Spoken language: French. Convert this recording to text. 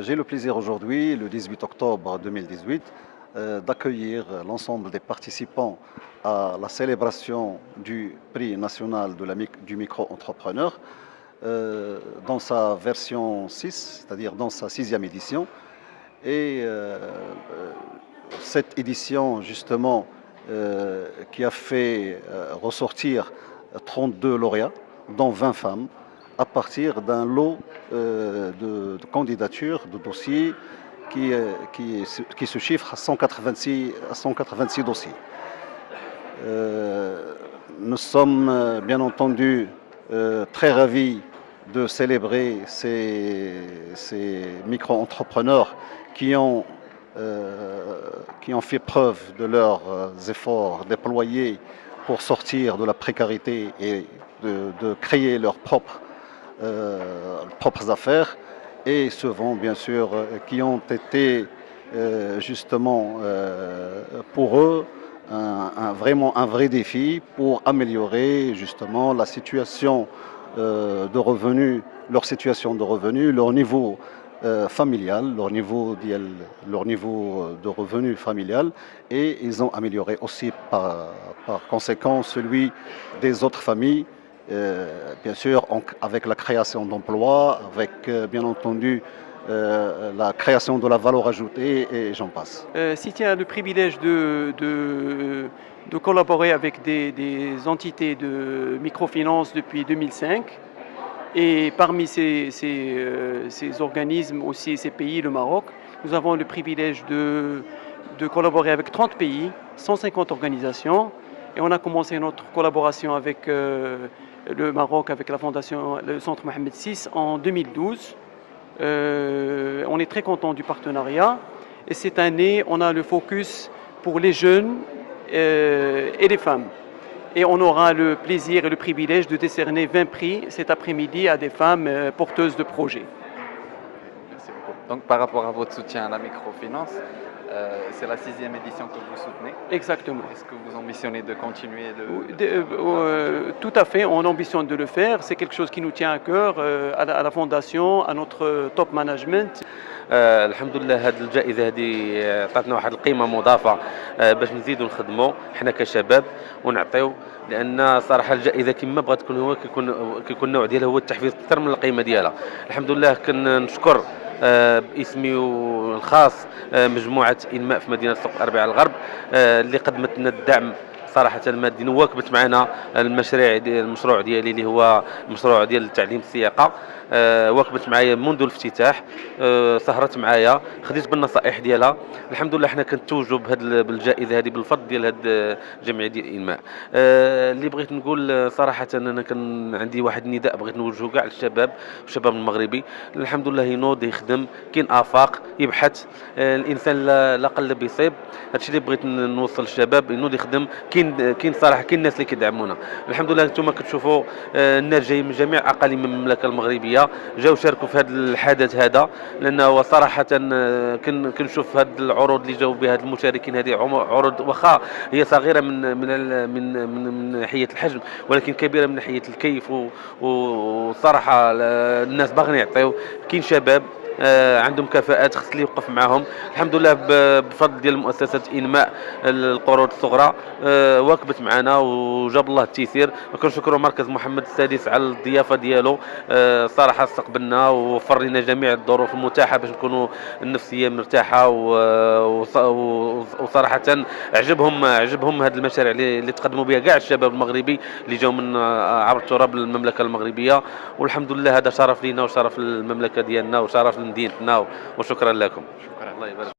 J'ai le plaisir aujourd'hui, le 18 octobre 2018, d'accueillir l'ensemble des participants à la célébration du prix national du micro-entrepreneur dans sa version 6, c'est-à-dire dans sa sixième édition. Et cette édition, justement, qui a fait ressortir 32 lauréats, dont 20 femmes, à partir d'un lot de candidatures, de dossiers qui se chiffre à 186 dossiers. Nous sommes bien entendu très ravis de célébrer ces micro-entrepreneurs qui ont fait preuve de leurs efforts déployés pour sortir de la précarité et de créer leurs propres affaires, et souvent bien sûr qui ont été justement pour eux vraiment un vrai défi pour améliorer justement la situation de revenus, leur situation de revenus, leur niveau familial, leur niveau de revenu familial, et ils ont amélioré aussi par conséquent celui des autres familles, bien sûr avec la création d'emplois, avec bien entendu la création de la valeur ajoutée, et j'en passe. Si tu as le privilège de collaborer avec des entités de microfinance depuis 2005, et parmi ces organismes aussi, ces pays, le Maroc, nous avons le privilège de collaborer avec 30 pays, 150 organisations, et on a commencé notre collaboration avec le Maroc, avec la fondation, le Centre Mohamed VI en 2012. On est très content du partenariat, et cette année on a le focus pour les jeunes et les femmes, et on aura le plaisir et le privilège de décerner 20 prix cet après-midi à des femmes porteuses de projets. Merci beaucoup. Donc par rapport à votre soutien à la microfinance, c'est la 6e édition que vous soutenez. Exactement. Est-ce que vous ambitionnez de continuer Tout à fait, on ambitionne de le faire. C'est quelque chose qui nous tient à cœur, à la fondation, à notre top management. الحمد لله هذه الجائزه هذه عطاتنا واحد القيمه مضافه باش نزيدوا نخدموا حنا كشباب ونعطيو، لان صراحه الجائزه كما بغات تكون هو كيكون النوع ديالها هو التحفيز اكثر من القيمه ديالها. الحمد لله كنشكر باسمي الخاص مجموعه انماء في مدينه سوق الاربعاء الغرب اللي قدمت لنا الدعم صراحه المادي، وواكبت معنا المشروع ديالي اللي هو المشروع ديال التعليم السياقه. واكبت معايا منذ الافتتاح، سهرت معايا، خديت بالنصائح ديالها. الحمد لله حنا كنتوجوا بالجائزه هذه بالفضل ديال هذه الجمعيه ديال الانماء. اللي بغيت نقول صراحه انا كان عندي واحد النداء بغيت نوجهه كاع للشباب والشباب المغربي. الحمد لله ينوض يخدم، كاين افاق يبحث، الانسان لا قلب يصيب. هادشي اللي بغيت نوصل للشباب، ينوض يخدم. كاين صراحه كاين الناس اللي كيدعمونا. الحمد لله انتم كتشوفوا الناس جايين من جميع اقاليم المملكه المغربيه، جاو شاركوا في هذا الحدث هذا، لانه صراحه كنشوف هذه العروض اللي جاوا بها المشاركين، هذه عروض واخا هي صغيره من ناحيه الحجم، ولكن كبيره من ناحيه الكيف، وصراحه الناس باغيين يعطيو. كاين شباب عندهم كفاءات خص اللي يوقف معاهم. الحمد لله بفضل ديال مؤسسه انماء القروض الصغرى واكبت معنا وجاب الله التيسير. وكنشكروا مركز محمد السادس على الضيافه ديالو، صراحه استقبلنا ووفر لنا جميع الظروف المتاحه باش نكونوا النفسيه مرتاحه، وصراحه عجبهم هذه المشاريع اللي تقدموا بها كاع الشباب المغربي اللي جاوا من عبر تراب المملكه المغربيه. والحمد لله هذا شرف لينا وشرف للمملكه ديالنا وشرف لمدينتنا، وشكرا لكم. شكرا. الله يبارك.